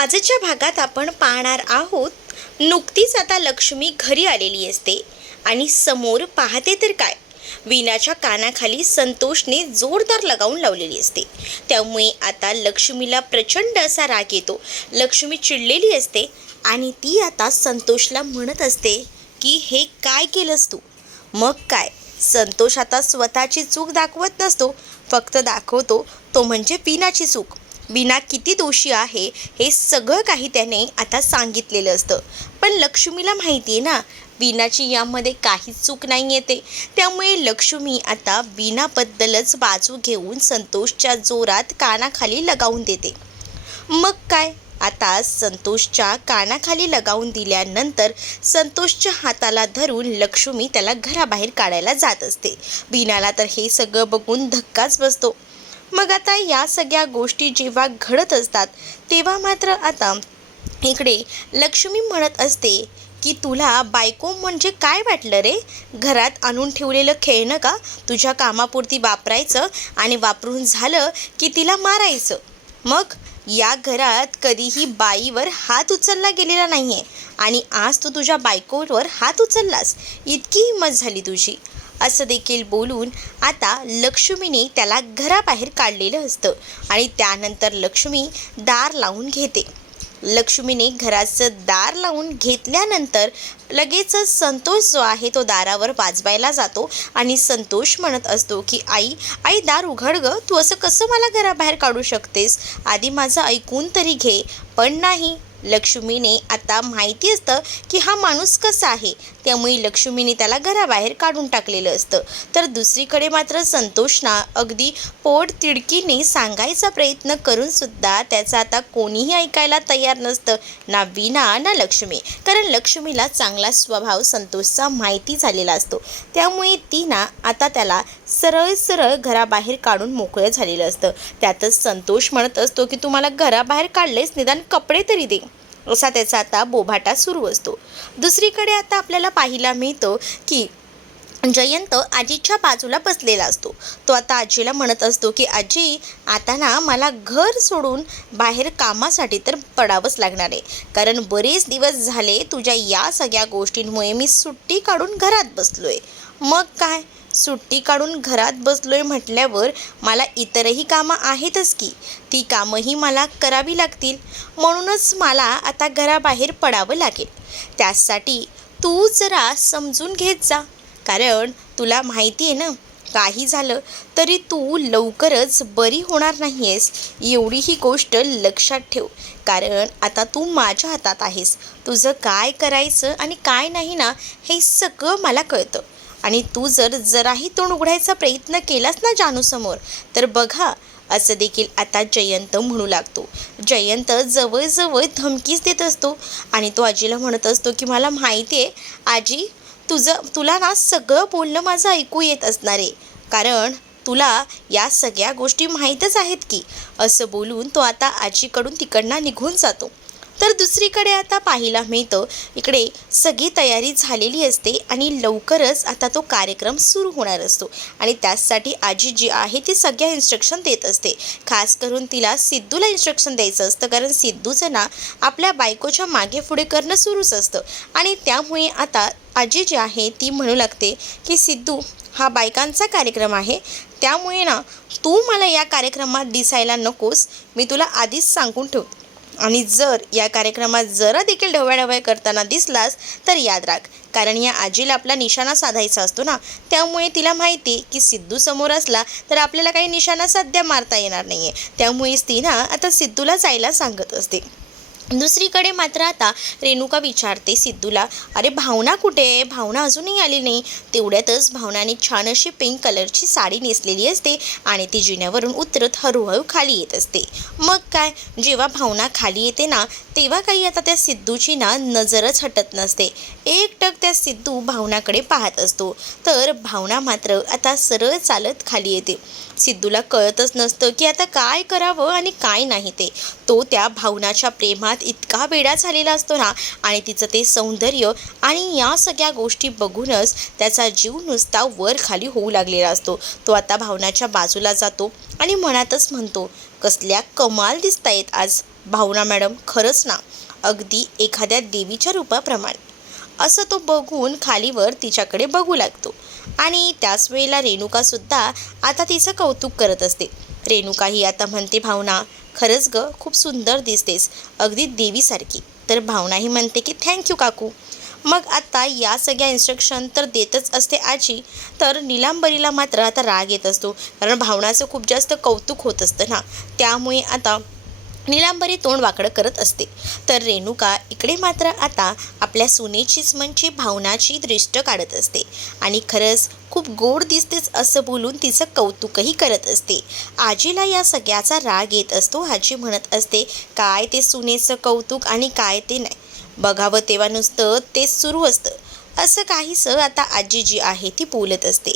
आजच्या भागात आपण पाहणार आहोत नुकतीच आता लक्ष्मी घरी आलेली असते. आणि समोर पाहते तर काय? वीणाच्या कानाखाली संतोषने जोरदार लगावून लावलेली असते. त्यामुळे आता लक्ष्मीला प्रचंड असा राग येतो. लक्ष्मी चिडलेली असते आणि ती आता संतोषला म्हणत असते की हे काय केलंस तू? मग काय? संतोष आता स्वतःची चूक दाखवत नसतो. फक्त दाखवतो तो म्हणजे विनाची चूक. विना किती दोषी आहे हे सगळं काही त्याने आता सांगितलेलं असतं. पण लक्ष्मीला माहिती आहे ना विनाची यामध्ये काहीच चूक नाही येते त्यामुळे लक्ष्मी आता विनाबद्दलच बाजू घेऊन संतोषच्या जोरात कानाखाली लगावून देते. मग काय? आता संतोषच्या कानाखाली लगावून दिल्यानंतर संतोषच्या हाताला धरून लक्ष्मी त्याला घराबाहेर काढायला जात असते. वीणाला तर हे सगळं बघून धक्काच बसतो. मग आता या सगळ्या गोष्टी जेव्हा घडत असतात तेव्हा मात्र आता इकडे लक्ष्मी म्हणत असते की तुला बायको म्हणजे काय वाटलं रे? घरात आणून ठेवलेलं खेळणं का? तुझ्या कामापुरती वापरायचं आणि वापरून झालं की तिला मारायचं. मग या घरात कधीही बाईवर हात उचलला गेलेला नाही आहे आणि आज तू तुझ्या बायकोवर हात उचललास. इतकी हिंमत झाली तुझी. असं देखील बोलून आता लक्ष्मीने त्याला घराबाहेर काढलेलं असतं आणि त्यानंतर लक्ष्मी दार लावून घेते. लक्ष्मीने घराचं दार लावून घेतल्यानंतर लगेचच संतोष जो आहे तो दारावर वाजवायला जातो आणि संतोष म्हणत असतो की आई आई दार उघड ग. तू असं कसं मला घराबाहेर काढू शकतेस? आधी माझं ऐकून तरी घे. पण नाही. लक्ष्मीने आता माहिती असतं की हा माणूस कसा आहे. त्यामुळे लक्ष्मीने त्याला घराबाहेर काढून टाकलेलं असतं. तर दुसरीकडे मात्र संतोषना अगदी पोट तिडकीने सांगायचा प्रयत्न करूनसुद्धा त्याचं आता कोणीही ऐकायला तयार नसतं. ना विना ना लक्ष्मी. कारण लक्ष्मीला चांगला स्वभाव संतोषचा माहिती झालेला असतो. त्यामुळे ती ना आता त्याला सरळ सरळ घराबाहेर काढून मोकळं झालेलं असतं. त्यातच संतोष म्हणत असतो की तुम्हाला घराबाहेर काढलेस निदान कपडे तरी दे. असा त्याचा आता बोभाटा सुरू असतो. दुसरीकडे आता आपल्याला पाहायला मिळतं की जयंत आजीच्या बाजूला बसलेला असतो. तो आता आजीला म्हणत असतो की आजी आता ना मला घर सोडून बाहेर कामासाठी तर पडावंच लागणार आहे. कारण बरेच दिवस झाले तुझ्या या सगळ्या गोष्टींमुळे मी सुट्टी काढून घरात बसलो आहे मग काय? सुट्टी काढून घरात बसलोय म्हटल्यावर मला इतरही कामं आहेतच की ती कामंही मला करावी लागतील. म्हणूनच मला आता घराबाहेर पडावं लागेल. त्यासाठी तू जरा समजून घेत जा. कारण तुला माहिती आहे ना काही झालं तरी तू लवकरच बरी होणार नाही आहेस एवढी ही गोष्ट लक्षात ठेव. कारण आता तू माझ्या हातात आहेस. तुझं काय करायचं आणि काय नाही ना हे सगळं मला कळतं. आणि तू जर जराही तोंड उघडायचा प्रयत्न केलास ना जानूसमोर तर बघा असं देखील आता जयंत म्हणू लागतो. जयंत जवळजवळ धमकीच देत असतो आणि तो आजीला म्हणत असतो की मला माहिती आहे आजी तुझं तुला ना सगळं बोलणं माझं ऐकू येत असणार आहे. कारण तुला या सगळ्या गोष्टी माहीतच आहेत की असं बोलून तो आता आजीकडून तिकडनं निघून जातो. तर दुसरीकडे आता पाहायला मिळतं. इकडे सगळी तयारी झालेली असते आणि लवकरच आता तो कार्यक्रम सुरू होणार असतो. आणि त्याचसाठी आजी जी आहे ती सगळ्या इन्स्ट्रक्शन देत असते. खास करून तिला सिद्धूला इन्स्ट्रक्शन द्यायचं असतं. कारण सिद्धूचं ना आपल्या बायकोच्या मागे पुढे करणं सुरूच असतं. आणि त्यामुळे आता आजी जी आहे ती म्हणू लागते की सिद्धू हा बायकांचा कार्यक्रम आहे. त्यामुळे ना तू मला या कार्यक्रमात दिसायला नकोस. मी तुला आधीच सांगून ठेवते. आणि जर या कार्यक्रमात जरा देखील ढवळ्याढवळ करताना दिसलास तर याद राख. कारण या आजीला आपला निशाणा साधायचा असतो ना त्यामुळे तिला माहिती आहे की सिद्धू समोर असला तर आपल्याला काही निशाणा सध्या मारता येणार नाही आहे त्यामुळेच ती ना आता सिद्धूला जायला सांगत असते. दुसरीकडे मात्र आता रेणुका विचारते सिद्धूला अरे भावना कुठे आहे? भावना अजूनही आली नाही. तेवढ्यातच भावनाने छान अशी पिंक कलरची साडी नेसलेली असते आणि ती जिन्यावरून उतरत हळूहळू खाली येत असते. मग काय? जेव्हा भावना खाली येते ना तेव्हा काही आता त्या सिद्धूची ना नजरच हटत नसते. एकटक त्या सिद्धू भावनाकडे पाहत असतो. तर भावना मात्र आता सरळ चालत खाली येते. सिद्धूला कळतच नसतं की आता काय करावं आणि काय नाही ते. तो त्या भावनाच्या प्रेमात इतका वेडा झालेला असतो ना आणि तिचं ते सौंदर्य आणि या सगळ्या गोष्टी बघूनच त्याचा जीव नुसता वर खाली होऊ लागलेला असतो. तो आता भावनाच्या बाजूला जातो आणि मनातच म्हणतो कसल्या कमाल दिसतायत आज. भावना मॅडम खरंच ना. अगदी एखाद्या देवीच्या रूपाप्रमाणे. असं तो बघून खालीवर तिच्याकडे बघू लागतो. आणि त्याच वेळेला रेणुकासुद्धा आता तिचं कौतुक करत असते. रेणुका ही आता म्हणते भावना खरंच ग खूप सुंदर दिसतेस. अगदी देवीसारखी. तर भावनाही म्हणते की थँक्यू काकू. मग आता या सगळ्या इन्स्ट्रक्शन तर देतच असते आजी. तर निलांबरीला मात्र आता राग येत असतो. कारण भावनाचं खूप जास्त कौतुक होत असतं ना. त्यामुळे आता निलांबरी तोंड वाकडं करत असते. तर रेणुका इकडे मात्र आता आपल्या सुनेचीच म्हणजे भावनाची दृष्ट काढत असते. आणि खरंच खूप गोड दिसतेच असं बोलून तिचं कौतुकही करत असते. आजीला या सगळ्याचा राग येत असतो आजी म्हणत असते काय ते सुनेचं कौतुक आणि काय ते नाही. बघावं तेव्हा नुसतं तेच सुरू असतं. असं काहीसं आता आजी जी आहे ती बोलत असते.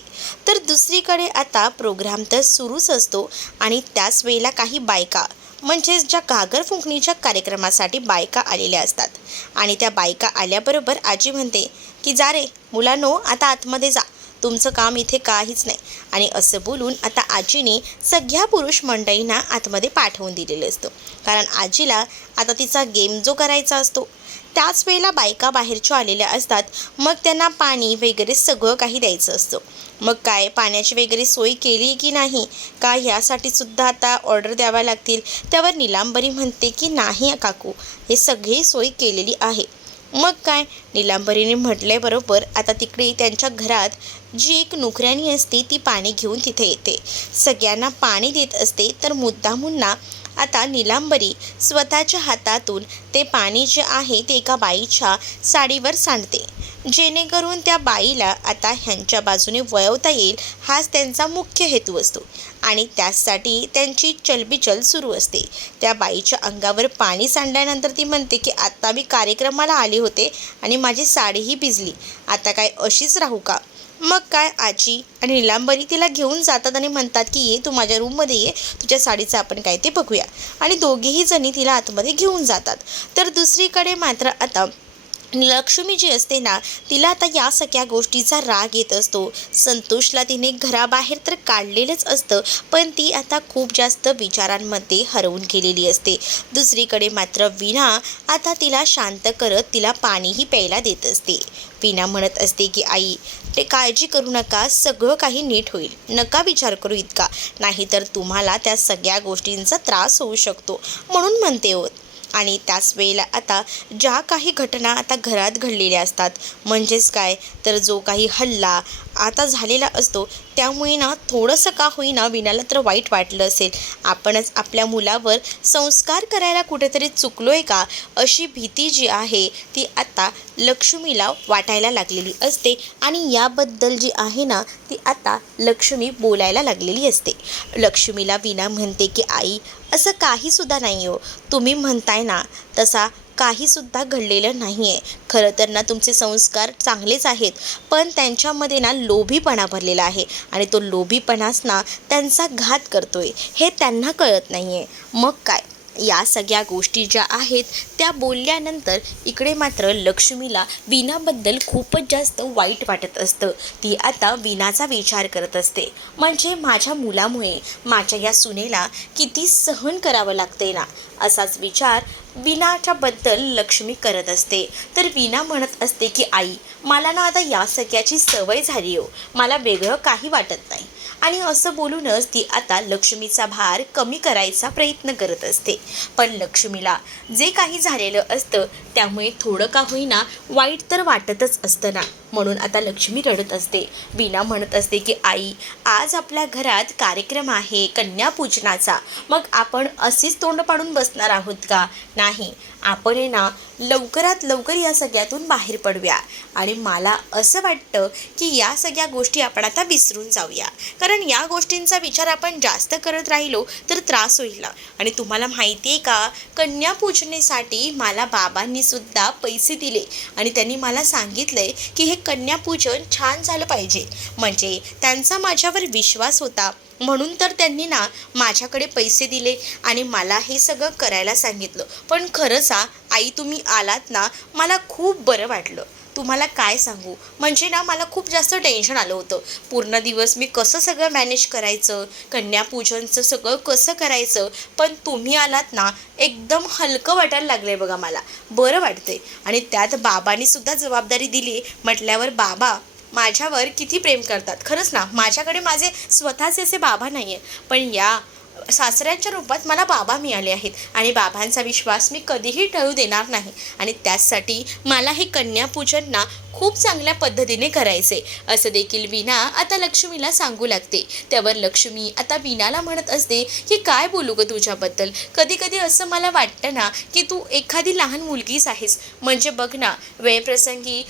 तर दुसरीकडे आता प्रोग्राम तर सुरूच असतो आणि त्याच वेळेला काही बायका म्हणजेच ज्या घागर फुंकणीच्या कार्यक्रमासाठी बायका आलेल्या असतात. आणि त्या बायका आल्याबरोबर आजी म्हणते की जा रे मुलांनो आता आतमध्ये जा. तुमचं काम इथे काहीच नाही. आणि असं बोलून आता आजीने सगळ्या पुरुष मंडळींना आतमध्ये पाठवून दिलेलं असतं. कारण आजीला आता तिचा गेम जो करायचा असतो त्याच वेळेला बायका बाहेरच्या आलेल्या असतात. मग त्यांना पाणी वगैरे सगळं काही द्यायचं असतं. मग काय पाण्याची वगैरे सोय केली की नाही? का ह्यासाठी सुद्धा आता ऑर्डर द्याव्या लागतील? त्यावर निलांबरी म्हणते की नाही काकू हे सगळी सोय केलेली आहे. मग काय निलांबरीने म्हटल्याबरोबर आता तिकडे त्यांच्या घरात जी एक नोकऱ्यानी असते ती पाणी घेऊन तिथे येते. सगळ्यांना पाणी देत असते तर मुद्दामुन्ना आता निलांबरी स्वतःच्या हातातून ते पाणी जे आहे ते एका बाईच्या साडीवर सांडते. जेणेकरून त्या बाईला आता ह्यांच्या बाजूने वळवता येईल हाच त्यांचा मुख्य हेतू असतो. आणि त्यासाठी त्यांची चलबिचल सुरू असते. त्या बाईच्या अंगावर पाणी सांडल्यानंतर ती म्हणते की आत्ता मी कार्यक्रमाला आले होते आणि माझी साडीही भिजली. आता काय अशीच राहू का? मग काय? आजी आणि निलांबरी तिला घेऊन जातात आणि म्हणतात की ये तू माझ्या रूममध्ये ये. तुझ्या साडीचं आपण काय ते बघूया. आणि दोघेही जणी तिला आतमध्ये घेऊन जातात. तर दुसरीकडे मात्र आता लक्ष्मी जी असते ना तिला आता या सगळ्या गोष्टीचा राग येत असतो. संतोषला तिने घराबाहेर तर काढलेलंच असतं पण ती आता खूप जास्त विचारांमध्ये हरवून गेलेली असते. दुसरीकडे मात्र विना आता तिला शांत करत तिला पाणीही प्यायला देत असते. विना म्हणत असते की आई ते काळजी करू नका सगळं काही नीट होईल. नका विचार करू इतका. नाहीतर तुम्हाला त्या सगळ्या गोष्टींचा त्रास होऊ शकतो. म्हणून म्हणते होत. आणि त्याच वेळेला आता ज्या काही घटना आता घरात घडलेल्या असतात म्हणजेच काय? तर जो काही हल्ला आता झालेला असतो. त्यामुळे ना थोडंसं का होईना विनाला तर वाईट वाटलं असेल. आपणच आपल्या मुलावर संस्कार करायला कुठेतरी चुकलो आहे का? अशी भीती जी आहे ती आता लक्ष्मीला वाटायला लागलेली असते. आणि याबद्दल जी आहे ना ती आता लक्ष्मी बोलायला लागलेली असते. लक्ष्मीला विना म्हणते की आई असं काहीसुद्धा नाही हो. तुम्ही म्हणताय ना तसा काहीसुद्धा घडलेलं नाही आहे खरं तर ना तुमचे संस्कार चांगलेच आहेत पण त्यांच्यामध्ये ना लोभीपणा भरलेला आहे आणि तो लोभीपणाच ना त्यांचा घात करतोय हे त्यांना कळत नाही आहे मग काय? या सगळ्या गोष्टी ज्या आहेत त्या बोलल्यानंतर इकडे मात्र लक्ष्मीला विनाबद्दल खूपच जास्त वाईट वाटत असतं. ती आता विनाचा विचार करत असते. म्हणजे माझ्या मुलामुळे माझ्या या सुनेला किती सहन करावं लागते ना? असाच विचार विनाच्याबद्दल लक्ष्मी करत असते. तर विना म्हणत असते की आई मला ना आता या सगळ्याची सवय झाली हो. मला वेगळं काही वाटत नाही. आणि असं बोलूनच ती आता लक्ष्मीचा भार कमी करायचा प्रयत्न करत असते. पण लक्ष्मीला जे काही झालेलं असतं त्यामुळे थोडं का होईना वाईट तर वाटतच असतं ना. म्हणून आता लक्ष्मी रडत असते. वीणा म्हणत असते की आई आज आपल्या घरात कार्यक्रम आहे कन्यापूजनाचा मग आपण असेच तोंड पाडून बसणार आहोत का? नाही. आपण आहे ना लवकरात लवकर या सगळ्यातून बाहेर पडूया. आणि मला असं वाटतं की या सगळ्या गोष्टी आपण आता विसरून जाऊया. कारण या गोष्टींचा विचार आपण जास्त करत राहिलो तर त्रास होईल ना. आणि तुम्हाला माहिती आहे का कन्यापूजनेसाठी मला बाबांनीसुद्धा पैसे दिले. आणि त्यांनी मला सांगितलंय की हे कन्यापूजन छान झालं पाहिजे. म्हणजे त्यांचा माझ्यावर विश्वास होता. म्हणून तर त्यांनी ना माझ्याकडे पैसे दिले आणि मला हे सगळं करायला सांगितलं. पण खरंच हा आई तुम्ही आलात ना मला खूप बरं वाटलं. तुम्हाला काय सांगू? म्हणजे ना मला खूप जास्त टेन्शन आलं होतं. पूर्ण दिवस मी कसं सगळं मॅनेज करायचं? कन्यापूजनचं सगळं कसं करायचं? पण तुम्ही आलात ना एकदम हलकं वाटायला लागलंय बघा मला. बरं वाटतंय. आणि त्यात बाबांनी सुद्धा जबाबदारी दिली म्हटल्यावर बाबा माझ्यावर किती प्रेम करतात. खरंच ना माझ्याकडे माझे स्वतःचे असे बाबा नाही आहे पण या सासऱ्यांच्या रूपात मला बाबा मिळाले आहेत आणि बाबांचा विश्वास मी कधीही टळू देणार नाही. आणि त्याचसाठी मला हे कन्यापूजन ना खूप चांगल्या पद्धतीने करायचे. असं देखील वीणा आता लक्ष्मीला सांगू लागते. त्यावर लक्ष्मी आता वीणाला म्हणत असते की काय बोलू ग तुझ्याबद्दल? कधी कधी असं मला वाटतं ना की तू एखादी लहान मुलगीच आहेस. म्हणजे बघ ना वेळप्रसंगी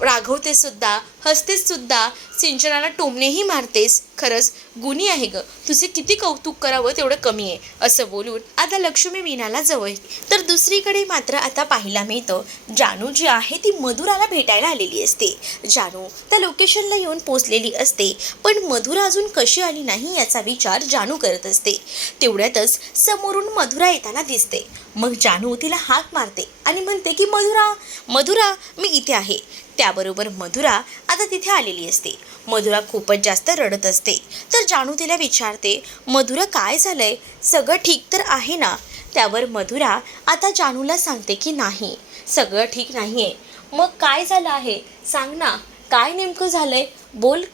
रागवतेस सुद्धा हसतेस सुद्धा सिंचनाला टोमणेही मारतेस. खरंच गुणी आहे ग. तुझे किती कौतुक करावं तेवढं कमी आहे असं बोलून आता लक्ष्मी वीणाला जवळ तर दुसरीकडे मात्र आता पाहायला मिळतं जानू जी आहे ती मधुराला भेटायला आलेली असते. जानू त्या लोकेशनला येऊन पोचलेली असते पण मधुरा अजून कशी आली नाही याचा विचार जानू करत असते. तेवढ्यातच समोरून मधुरा येताना दिसते. मग जानू तिला हाक मारते आणि म्हणते की मधुरा मधुरा मी इथे आहे. त्याबरोबर मधुरा आता तिथे आलेली असते. मधुरा खूपच जास्त रडत असते. तर जानू तिला विचारते मधुरा काय झालंय? सगळं ठीक तर आहे ना? त्यावर मधुरा आता जानूला सांगते की नाही. सगळं ठीक नाही आहे मग काय झालं आहे? सांग ना. काय नेमकं झालं आहे बोल.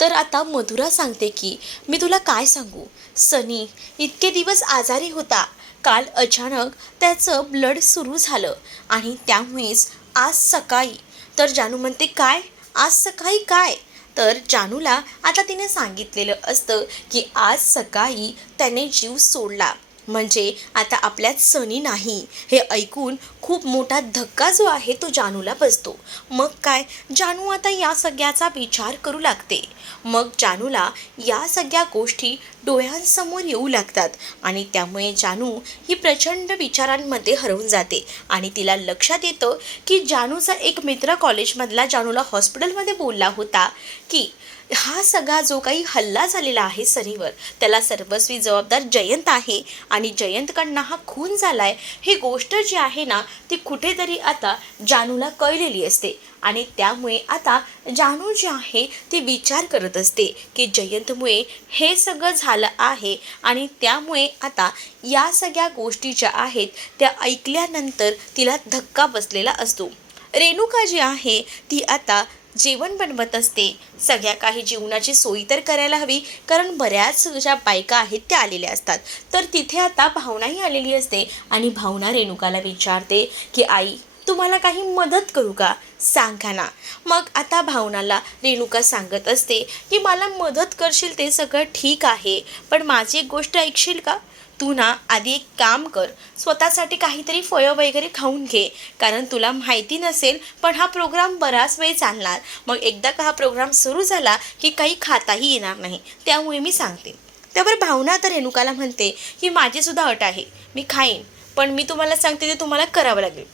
तर आता मधुरा सांगते की मी तुला काय सांगू? सनी इतके दिवस आजारी होता. काल अचानक त्याचं ब्लड सुरू झालं आणि त्यामुळेच आज सकाळी तर जानू म्हणते काय? आज सकाळी काय? तर जानूला आता तिने सांगितलेलं असतं की आज सकाळी त्याने जीव सोडला. म्हणजे आता आपल्यात सनी नाही. हे ऐकून खूप मोठा धक्का जो आहे तो जानूला बसतो. मग काय? जानू आता या सगळ्याचा विचार करू लागते. मग जानूला या सगळ्या गोष्टी डोळ्यांसमोर येऊ लागतात आणि त्यामुळे जानू ही प्रचंड विचारांमध्ये हरवून जाते. आणि तिला लक्षात येतं की जानूचा एक मित्र कॉलेजमधला जानूला हॉस्पिटलमध्ये बोलला होता की हा सगळा जो काही हल्ला झालेला आहे सनीवर त्याला सर्वस्वी जबाबदार जयंत आहे. आणि जयंतकडनं हा खून झाला आहे ही गोष्ट जी आहे ना ती कुठेतरी आता जानूला कळलेली असते. आणि त्यामुळे आता जानू जी आहे ती विचार करत असते की जयंतमुळे हे सगळं झालं आहे. आणि त्यामुळे आता या सगळ्या गोष्टी ज्या आहेत त्या ऐकल्यानंतर तिला धक्का बसलेला असतो. रेणुका जी आहे ती आता जेवण बनवत असते. सगळ्या काही जीवनाची सोयी तर करायला हवी कारण बऱ्याच ज्या बायका आहेत त्या आलेल्या असतात. तर तिथे आता भावनाही आलेली असते आणि भावना रेणुकाला विचारते की आई तुम्हाला काही मदत करू का? सांगा ना. मग आता भावनाला रेणुका सांगत असते की मला मदत करशील ते सगळं ठीक आहे पण माझी एक गोष्ट ऐकशील का? तू ना आधी एक काम कर स्वतःसाठी काहीतरी फळं वगैरे खाऊन घे. कारण तुला माहिती नसेल पण हा प्रोग्राम बराच वेळ चालणार. मग एकदा का हा प्रोग्राम सुरू झाला की काही खाताही येणार नाही. त्यामुळे मी सांगते. त्यावर भावना तर रेणुकाला म्हणते की माझीसुद्धा अट आहे. मी खाईन पण मी तुम्हाला सांगते ते तुम्हाला करावं लागेल.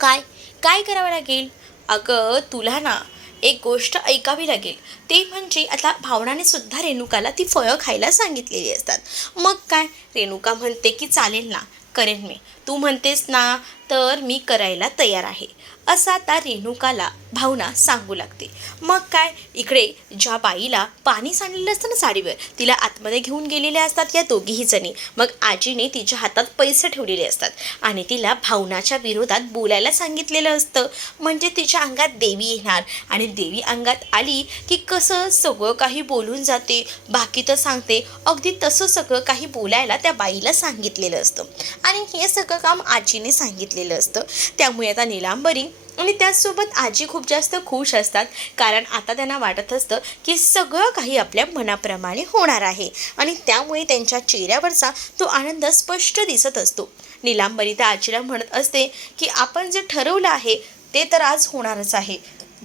काय? काय करावं लागेल? अगं तुला ना एक गोष्ट ऐकावी लागेल. ते म्हणजे आता भावनाने सुद्धा रेणुकाला ती फळं खायला सांगितलेली असतात. मग काय? रेणुका म्हणते की चालेल ना करेन मी. तू म्हणतेस ना तर मी करायला तयार आहे. असं आता रेणुकाला भावना सांगू लागते. मग काय? इकडे ज्या बाईला पाणी सांडलेलं असतं ना साडीवर तिला आतमध्ये घेऊन गेलेल्या असतात या दोघीही जणी. मग आजीने तिच्या हातात पैसे ठेवलेले असतात आणि तिला भावनाच्या विरोधात बोलायला सांगितलेलं असतं. म्हणजे तिच्या अंगात देवी येणार आणि देवी अंगात आली की कसं सगळं काही बोलून जाते. बाकी तर सांगते अगदी तसं सगळं काही बोलायला त्या बाईला सांगितलेलं असतं. आणि हे सगळं काम आजीने सांगितलेलं असतं. त्यामुळे आता निलांबरी आणि त्याचसोबत आजी खूप जास्त खुश असतात कारण आता त्यांना वाटत असतं की सगळं काही आपल्या मनाप्रमाणे होणार आहे. आणि त्यामुळे त्यांच्या चेहऱ्यावरचा तो आनंद स्पष्ट दिसत असतो. निलांबरी त्या आजीला म्हणत असते की आपण जे ठरवलं आहे ते तर आज होणारच आहे.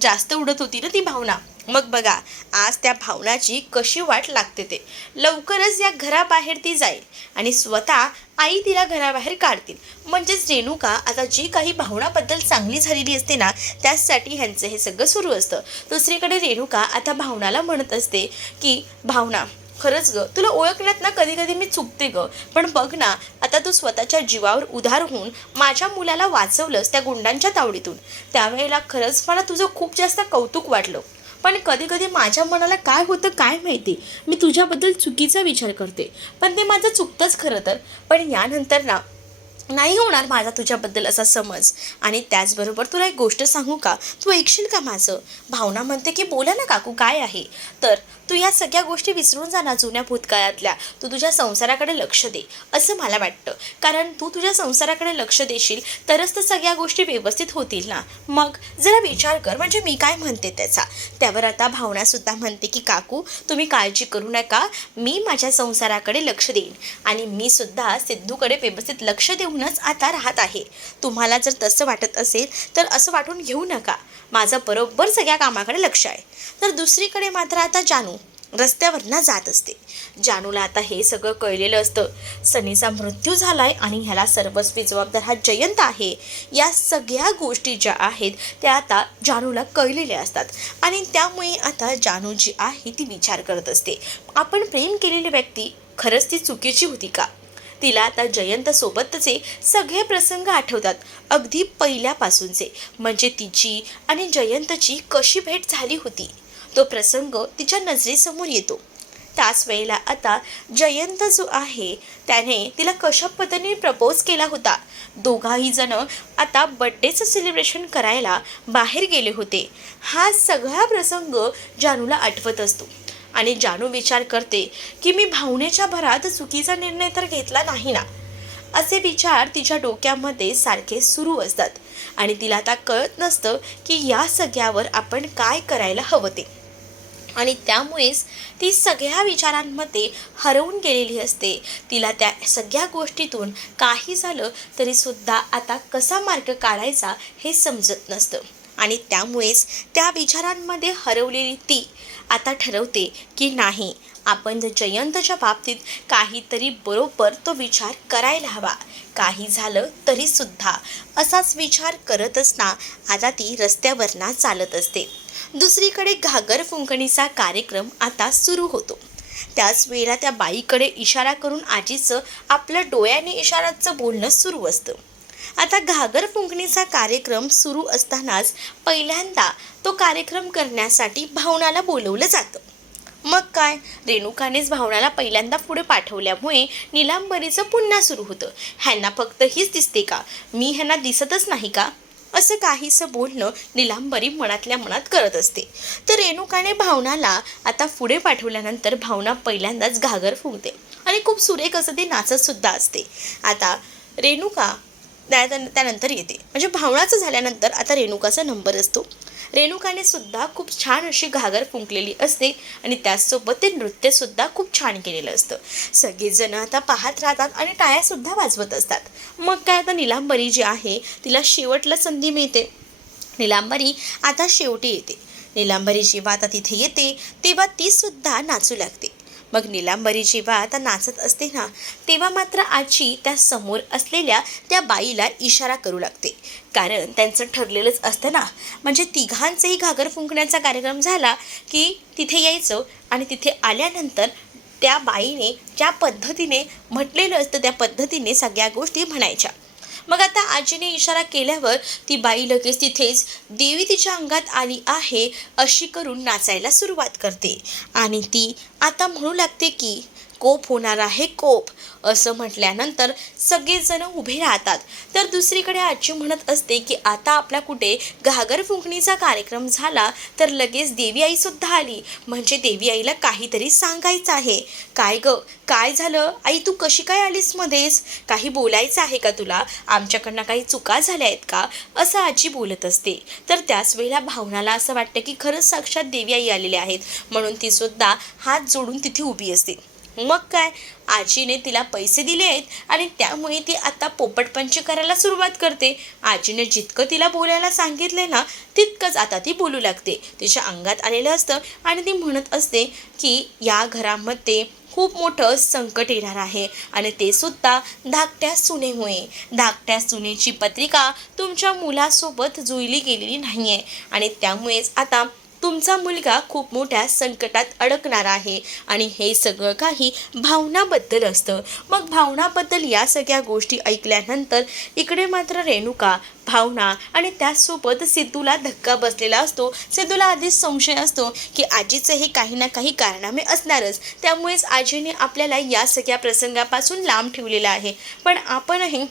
जास्त उडत होती ना ती भावना. मग बघा आज त्या भावनाची कशी वाट लागते ते. लवकरच या घराबाहेर ती जाईल आणि स्वतः आई तिला घराबाहेर काढतील. म्हणजेच रेणुका आता जी काही भावनाबद्दल चांगली झालेली असते ना त्याचसाठी ह्यांचं हे सगळं सुरू असतं. दुसरीकडे रेणुका आता भावनाला म्हणत असते की भावना खरंच ग तुला ओळखण्यात ना कधी कधी मी चुकते ग. पण बघ ना आता तू स्वतःच्या जीवावर उधार होऊन माझ्या मुलाला वाचवलंस त्या गुंडांच्या तावडीतून. त्यावेळेला खरंच मला तुझं खूप जास्त कौतुक वाटलं. पण कधी कधी माझ्या मनाला काय होतं काय माहिती? मी तुझ्याबद्दल चुकीचा विचार करते. पण ते माझं चुकतंच खरं तर. पण यानंतर ना नाही होणार माझा तुझ्याबद्दल असा समज. आणि त्याचबरोबर तुला एक गोष्ट सांगू का? तू ऐकशील का माझं? भावना म्हणते की बोला ना काकू काय आहे? तर तू या सगळ्या गोष्टी विसरून जा ना जुन्या भूतकाळातल्या. तू तुझ्या संसाराकडे लक्ष दे असं मला वाटतं. कारण तू तुझ्या संसाराकडे लक्ष देशील तरच तर सगळ्या गोष्टी व्यवस्थित होतील ना. मग जरा विचार कर म्हणजे मी काय म्हणते त्याचा? त्यावर आता भावनासुद्धा म्हणते की काकू तुम्ही काळजी करू नका. मी माझ्या संसाराकडे लक्ष देईन. आणि मी सुद्धा सिद्धूकडे व्यवस्थित लक्ष देऊनच आता राहत आहे. तुम्हाला जर तसं वाटत असेल तर असं वाटून घेऊ नका. माझं बरोबर सगळ्या कामाकडे लक्ष आहे. तर दुसरीकडे मात्र आता जानू रस्त्यावरनं जात असते. जानूला आता हे सगळं कळलेलं असतं. सनीचा मृत्यू झाला आहे आणि ह्याला सर्वस्वी जबाबदार हा जयंत आहे. या सगळ्या गोष्टी ज्या आहेत त्या आता जानूला कळलेल्या असतात. आणि त्यामुळे आता जानू जी आहे ती विचार करत असते. आपण प्रेम केलेली व्यक्ती खरंच ती चुकीची होती का? तिला आता जयंतसोबतचे सगळे प्रसंग आठवतात अगदी पहिल्यापासूनचे. म्हणजे तिची आणि जयंतची कशी भेट झाली होती? तो प्रसंग तिच्या नजरेसमोर येतो. त्याच वेळेला आता जयंत जो आहे त्याने तिला कशा पद्धतीने प्रपोज केला होता? दोघाही जण आता बड्डेचं सेलिब्रेशन करायला बाहेर गेले होते. हा सगळा प्रसंग जानूला आठवत असतो. आणि जानू विचार करते की मी भावनेच्या भरात चुकीचा निर्णय तर घेतला नाही ना? असे विचार तिच्या डोक्यामध्ये सारखे सुरू असतात. आणि तिला आता कळत नसतं की या सगळ्यावर आपण काय करायला हवं ते. आणि त्यामुळेच ती सगळ्या विचारांमध्ये हरवून गेलेली असते. तिला त्या सगळ्या गोष्टीतून काही झालं तरीसुद्धा आता कसा मार्ग काढायचा हे समजत नसतं. आणि त्यामुळेच त्या विचारांमध्ये हरवलेली ती आता ठरवते की नाही आपण जर जयंतच्या बाबतीत काहीतरी बरोबर तो विचार करायला हवा. काही झालं तरीसुद्धा असाच विचार करत असता आता ती रस्त्यावरना चालत असते. दुसरीकडे घागर फुंकणीचा कार्यक्रम आता सुरू होतो. त्याच वेळेला त्या बाईकडे इशारा करून आजीचं आपल्या डोळ्याने इशाराचं बोलणं सुरू असतं. आता घागर फुंकणीचा कार्यक्रम सुरू असतानाच पहिल्यांदा तो कार्यक्रम करण्यासाठी भावनाला बोलवलं जातं. मग काय? रेणुकानेच भावनाला पहिल्यांदा पुढे पाठवल्यामुळे निलांबरीचं पुन्हा सुरू होतं. ह्यांना फक्त हीच दिसते का? मी ह्यांना दिसतच नाही का? असं काहीसं बोलणं निलांबरी मनातल्या मनात करत असते. तर रेणुकाने भावनाला आता पुढे पाठवल्यानंतर भावना पहिल्यांदाच घागर फुगते. आणि खूप सुरेख असं ते नाचतसुद्धा असते. आता रेणुका त्यानंतर येते. म्हणजे भावनाचं झाल्यानंतर आता रेणुकाचा नंबर असतो. रेणुकाने सुद्धा खूप छान अशी घागर फुंकलेली असते आणि त्याचसोबत ते नृत्यसुद्धा खूप छान केलेलं असतं. सगळेजण आता पाहत राहतात आणि टाळ्यासुद्धा वाजवत असतात. मग काय आता निलांबरी जी आहे तिला शेवटला संधी मिळते. निलांबरी आता शेवटी येते. निलांबरी जेव्हा आता तिथे येते तेव्हा ती सुद्धा नाचू लागते. मग निलांबरी जेव्हा आता नाचत असते ना तेव्हा मात्र आजी त्या समोर असलेल्या त्या बाईला इशारा करू लागते. कारण त्यांचं ठरलेलंच असतं ना म्हणजे तिघांचंही घागर फुंकण्याचा कार्यक्रम झाला की तिथे यायचं आणि तिथे आल्यानंतर त्या बाईने ज्या पद्धतीने म्हटलेलं असतं त्या पद्धतीने सगळ्या गोष्टी म्हणायच्या. मग आता आजीने इशारा केल्यावर ती बाई लगेच तिथेच देवी तिच्या अंगात आली आहे अशी करून नाचायला सुरुवात करते. आणि ती आता म्हणू लागते की कोप होणार आहे कोप. असं म्हटल्यानंतर सगळेजण उभे राहतात. तर दुसरीकडे आजी म्हणत असते की आता आपला कुठे घागर फुंकणीचा कार्यक्रम झाला तर लगेच देवी आईसुद्धा आली. म्हणजे देवी आईला काहीतरी सांगायचं आहे. काय ग? काय झालं? आई तू कशी काय आलीस मध्येच? काही बोलायचं आहे का तुला? आमच्याकडनं काही चुका झाल्या आहेत का? असं आजी बोलत असते. तर त्याच वेळेला भावनाला असं वाटतं की खरंच साक्षात देवी आई आलेल्या आहेत. म्हणून ती सुद्धा हात जोडून तिथे उभी असते. मग काय? आजीने तिला पैसे दिले आहेत आणि त्यामुळे ती आता पोपटपंची करायला सुरुवात करते. आजीने जितकं तिला बोलायला सांगितलं ना तितकंच आता ती बोलू लागते. तिच्या अंगात आलेलं असतं आणि ती म्हणत असते की या घरामध्ये खूप मोठं संकट येणार आहे आणि ते सुद्धा धाकट्या सुनेमुळे. धाकट्या सुनेची पत्रिका तुमच्या मुलासोबत जुळली गेलेली नाही आहे आणि त्यामुळेच आता तुमचा मुलगा खूप मोठ्या संकटात अडकणार आहे आणि हे सगळं काही भावनाबद्दल असतं. मग भावनाबद्दल या सगळ्या गोष्टी ऐकल्यानंतर इकडे मात्र रेणुका भावना आणि त्याचसोबत सिद्धूला धक्का बसलेला असतो. सिद्धूला आधीच संशय असतो की आजीचंही काही ना काही कारणामे असणारच. त्यामुळेच आजीने आपल्याला या सगळ्या प्रसंगापासून लांब ठेवलेलं आहे. पण आपणही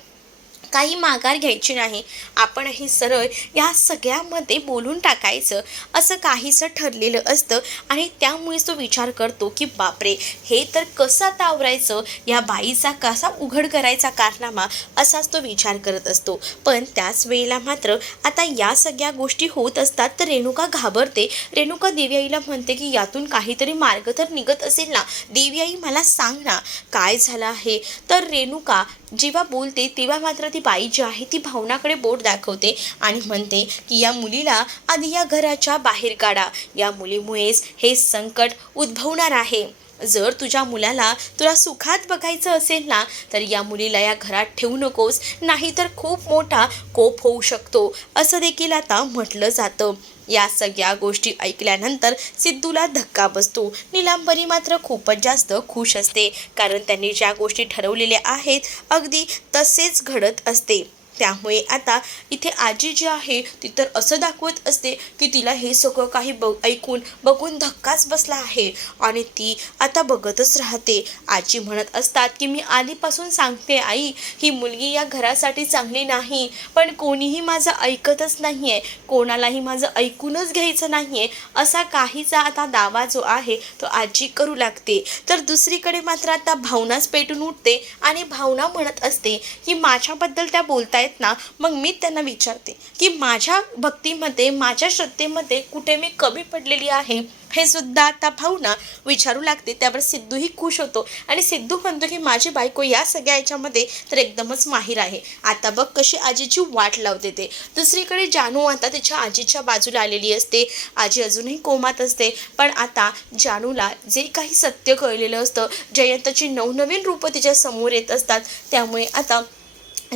काही माघार घ्यायची नाही. आपणही सरळ या सगळ्यामध्ये बोलून टाकायचं. असं काहीसं ठरलेलं असतं आणि त्यामुळेच तो विचार करतो की बापरे! हे तर कसं आता आवरायचं? या बाईचा कसा उघड करायचा कारनामा? असाच तो विचार करत असतो. पण त्याच वेळेला मात्र आता या सगळ्या गोष्टी होत असतात तर रेणुका घाबरते. रेणुका देवी आईला म्हणते की यातून काहीतरी मार्ग तर निघत असेल ना? देवी आई मला सांग ना. काय झालं आहे? तर रेणुका जेव्हा बोलते तेव्हा मात्र ती बाई जी आहे ती भावनाकडे बोट दाखवते आणि म्हणते की या मुलीला आधी या घराच्या बाहेर काढा. या मुलीमुळेच हे संकट उद्भवणार आहे. जर तुझ्या मुलाला तुला सुखात बघायचं असेल ना तर या मुलीला या घरात ठेवू नकोस. नाहीतर खूप मोठा कोप होऊ शकतो. असं देखील आता म्हटलं जातं. या सगळ्या गोष्टी ऐकल्यानंतर सिद्धूला धक्का बसतो. निलांबरी मात्र खूपच जास्त खुश असते. कारण त्यांनी ज्या गोष्टी ठरवलेल्या आहेत अगदी तसेच घडत असते. त्यामुळे आता इथे आजी जी आहे ती तर असं दाखवत असते की तिला हे सगळं काही बघ ऐकून बघून धक्काच बसला आहे. आणि ती आता बघतच राहते. आजी म्हणत असतात की मी आधीपासून सांगते आई ही मुलगी या घरासाठी चांगली नाही पण कोणीही माझं ऐकतच नाही आहे कोणालाही माझं ऐकूनच घ्यायचं नाही आहे असा काहीचा आता दावा जो आहे तो आजी करू लागते. तर दुसरीकडे मात्र आता भावनाच पेटून उठते आणि भावना म्हणत असते की माझ्याबद्दल त्या आहेत ना मग मी त्यांना विचारते की माझ्या भक्तीमध्ये माझ्या श्रद्धेमध्ये कुठे मी कमी पडलेली आहे? हे सुद्धा आता भाऊना विचारू लागते. त्यावर सिद्धूही खुश होतो. आणि सिद्धू म्हणतो की माझी बायको या सगळ्या याच्यामध्ये तर एकदमच माहीर आहे. आता बघ कशी आजीची वाट लावते ते. दुसरीकडे जानू आता तिच्या आजीच्या बाजूला आलेली असते. आजी अजूनही कोमात असते. पण आता जानूला जे काही सत्य कळलेलं असतं जयंतची नवनवीन रूपं तिच्या समोर येत असतात त्यामुळे आता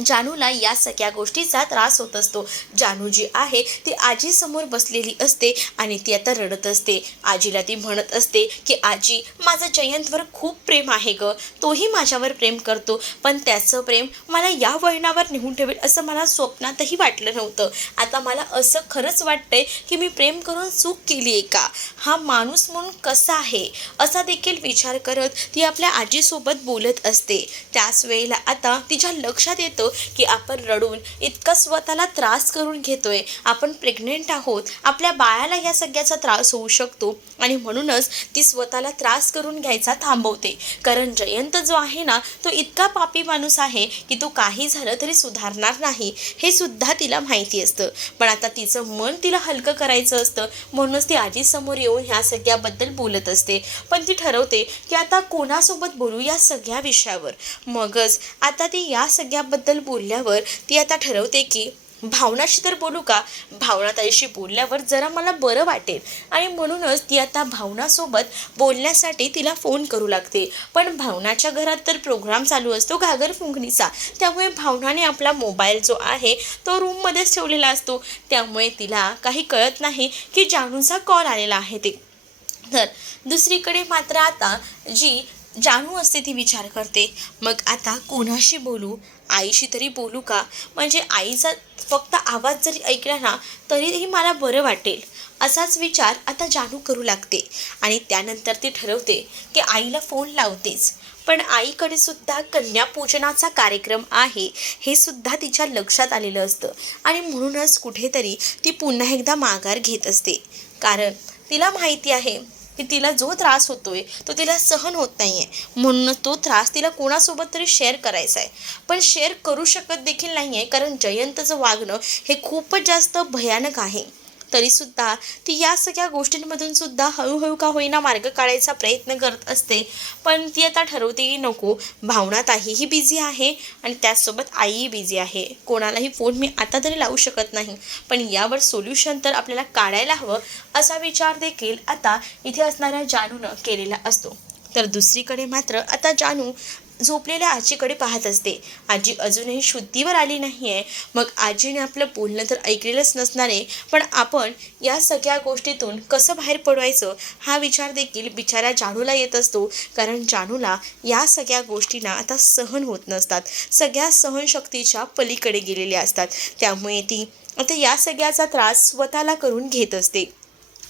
जानूला या सगळ्या गोष्टीचा त्रास होत असतो. जानू जी आहे ती आजीसमोर बसलेली असते आणि ती आता रडत असते. आजीला ती म्हणत असते की आजी माझं जयंतवर खूप प्रेम आहे ग. तोही माझ्यावर प्रेम करतो. पण त्याचं प्रेम मला या वळणावर नेऊन ठेवेल असं मला स्वप्नातही वाटलं नव्हतं. आता मला असं खरंच वाटतंय की मी प्रेम करून चूक केली आहे का? हा माणूस म्हणून कसा आहे? असा देखील विचार करत ती आपल्या आजीसोबत बोलत असते. त्याच वेळेला आता तिच्या लक्षात येतं की आपण रडून इतका स्वतःला त्रास करून घेतोय. आपण प्रेग्नेंट आहोत. आपल्या बाळाला या सगळ्याचा त्रास होऊ शकतो. आणि म्हणूनच ती स्वतःला त्रास करून घ्यायचा थांबवते. कारण जयंत जो आहे ना तो इतका पापी माणूस आहे की तो काही झालं तरी सुधारणार नाही. हे सुद्धा तिला माहिती असतं. पण आता तिचं मन तिला हलकं करायचं असतं. म्हणूनच ती आजीसमोर येऊन ह्या सगळ्याबद्दल बोलत असते. पण ती ठरवते की आता कोणासोबत बोलू या सगळ्या विषयावर. मगच आता ती या सगळ्याबद्दल बोलल्यावर ती आता ठरवते की भावनाशी तर बोलू का? भावनाताईशी बोलल्यावर जरा मला बरं वाटेल. आणि म्हणूनच ती आता भावनासोबत बोलण्यासाठी तिला फोन करू लागते. पण भावनाच्या घरात तर प्रोग्राम चालू असतो घागर फुंकणीचा त्यामुळे भावनाने आपला मोबाईल जो आहे तो रूममध्येच ठेवलेला असतो. त्यामुळे तिला काही कळत नाही की जानूचा कॉल आलेला आहे ते. तर दुसरीकडे मात्र आता जी जानू असते ती विचार करते. मग आता कोणाशी बोलू? आईशी तरी बोलू का? म्हणजे आईचा फक्त आवाज जरी ऐकला ना तरीही मला बरं वाटेल. असाच विचार आता जानू करू लागते. आणि त्यानंतर ती ठरवते की आईला फोन लावतेच. पण आईकडे सुद्धा कन्यापूजनाचा कार्यक्रम आहे हे सुद्धा तिच्या लक्षात आलेलं असतं. आणि म्हणूनच कुठेतरी ती पुन्हा एकदा माघार घेत असते. कारण तिला माहिती आहे की तिला जो त्रास होतोय तो तिला सहन होत नाही आहे म्हणून तो त्रास तिला कोणासोबत तरी शेअर करायचा आहे पण शेअर करू शकत देखील नाही आहे कारण जयंतचं वागणं हे खूपच जास्त भयानक आहे. तरीसुद्धा ती या सगळ्या गोष्टींमधून सुद्धा हळूहळू का होईना मार्ग काढायचा प्रयत्न करत असते. पण ती आता ठरवते की नको भावना ताईही बिझी आहे आणि त्याचसोबत आईही बिझी आहे. कोणालाही फोन मी आता तरी लावू शकत नाही पण यावर सोल्युशन तर आपल्याला काढायला हवं असा विचार देखील आता इथे असणाऱ्या जानूनं केलेला असतो. तर दुसरीकडे मात्र आता जानू झोपलेल्या आजीकडे पाहत असते. आजी अजूनही शुद्धीवर आली नाही आहे मग आजीने आपलं बोलणं तर ऐकलेलंच नसणार आहे पण आपण या सगळ्या गोष्टीतून कसं बाहेर पडवायचं हा विचार देखील बिचाऱ्या जानूला येत असतो. कारण जानूला या सगळ्या गोष्टींना आता सहन होत नसतात. सगळ्या सहनशक्तीच्या पलीकडे गेलेल्या असतात. त्यामुळे ती आता या सगळ्याचा त्रास स्वतःला करून घेत असते.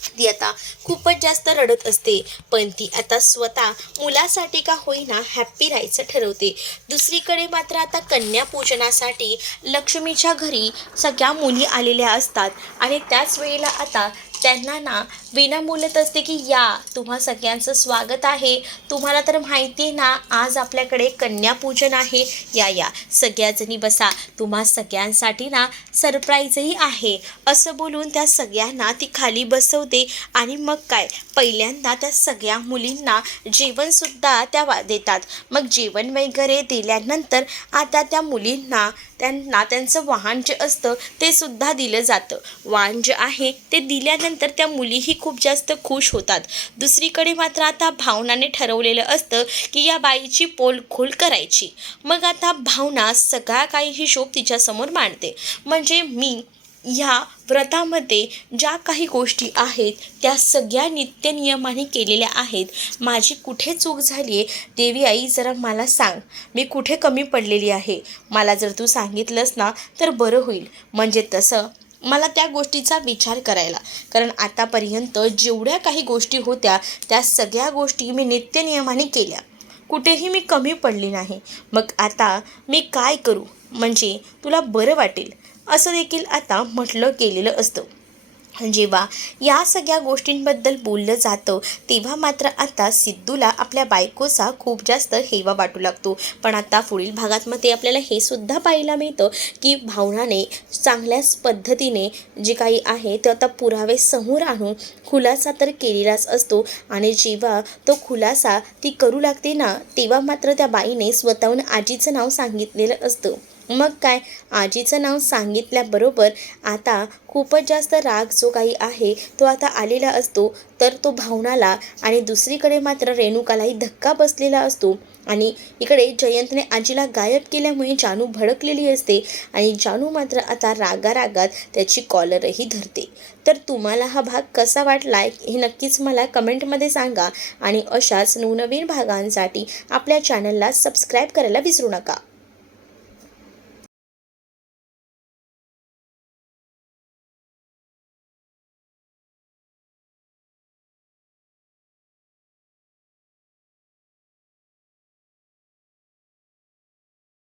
ती आता खूपच जास्त रडत असते. पण ती आता स्वतः मुलासाठी का होईना हॅप्पी राहायचं ठरवते. दुसरीकडे मात्र आता कन्यापूजनासाठी लक्ष्मीच्या घरी सगळ्या मुली आलेल्या असतात. आणि त्याच वेळेला आता त्यांना ना विना बोलत असते की या तुम्हा सगळ्यांचं स्वागत आहे. तुम्हाला तर माहिती आहे ना आज आपल्याकडे कन्यापूजन आहे. या या. सगळ्याजणी बसा. तुम्हा सगळ्यांसाठी ना सरप्राईजही आहे. असं बोलून त्या सगळ्यांना ती खाली बसवते. आणि मग काय? पहिल्यांदा त्या सगळ्या मुलींना जेवणसुद्धा त्या वा देतात. मग जेवण वगैरे दिल्यानंतर आता त्या मुलींना त्यांना त्यांचं वाहन जे असतं ते सुद्धा दिलं जातं. वाहन जे आहे ते दिल्यानंतर त्या मुलीही खूप जास्त खुश होतात. दुसरीकडे मात्र आता भावनाने ठरवलेलं असतं की या बाईची पोलखोल करायची. मग आता भावना सगळा काही हिशोब तिच्यासमोर मांडते. म्हणजे मी ह्या व्रतामध्ये ज्या काही गोष्टी आहेत त्या सगळ्या नित्यनियमाने केलेल्या आहेत. माझी कुठे चूक झाली आहे देवी आई जरा मला सांग. मी कुठे कमी पडलेली आहे? मला जर तू सांगितलंस ना तर बरं होईल. म्हणजे तसं मला त्या गोष्टीचा विचार करायला. कारण आतापर्यंत जेवढ्या काही गोष्टी होत्या त्या सगळ्या गोष्टी मी नित्यनियमाने केल्या. कुठेही मी कमी पडली नाही. मग आता मी काय करू? म्हणजे तुला बरं वाटेल. असं देखील आता म्हटलं गेलेलं असतं. म्हणजे जेव्हा या सगळ्या गोष्टींबद्दल बोललं जातं तेव्हा मात्र आता सिद्धूला आपल्या बायकोचा खूप जास्त हेवा वाटू लागतो. पण आता पुढील भागातमध्ये आपल्याला हे सुद्धा पाहायला मिळतं की भावनाने चांगल्याच पद्धतीने जे काही आहे ते आता पुरावे समोर आणून खुलासा तर केलेलाच असतो आणि जेव्हा तो खुलासा ती करू लागते ना तेव्हा मात्र त्या बाईने स्वतःहून आजीचं नाव सांगितलेलं असतं. मग काय? आजीचं नाव सांगितल्याबरोबर आता खूपच जास्त राग जो काही आहे तो आता आलेला असतो. तर तो भावनाला आणि दुसरीकडे मात्र रेणुकालाही धक्का बसलेला असतो. आणि इकडे जयंतने आजीला गायब केल्यामुळे जानू भडकलेली असते आणि जानू मात्र आता रागारागात त्याची कॉलरही धरते. तर तुम्हाला हा भाग कसा वाटला हे नक्कीच मला कमेंटमध्ये सांगा आणि अशाच नवनवीन भागांसाठी आपल्या चॅनलला सबस्क्राईब करायला विसरू नका.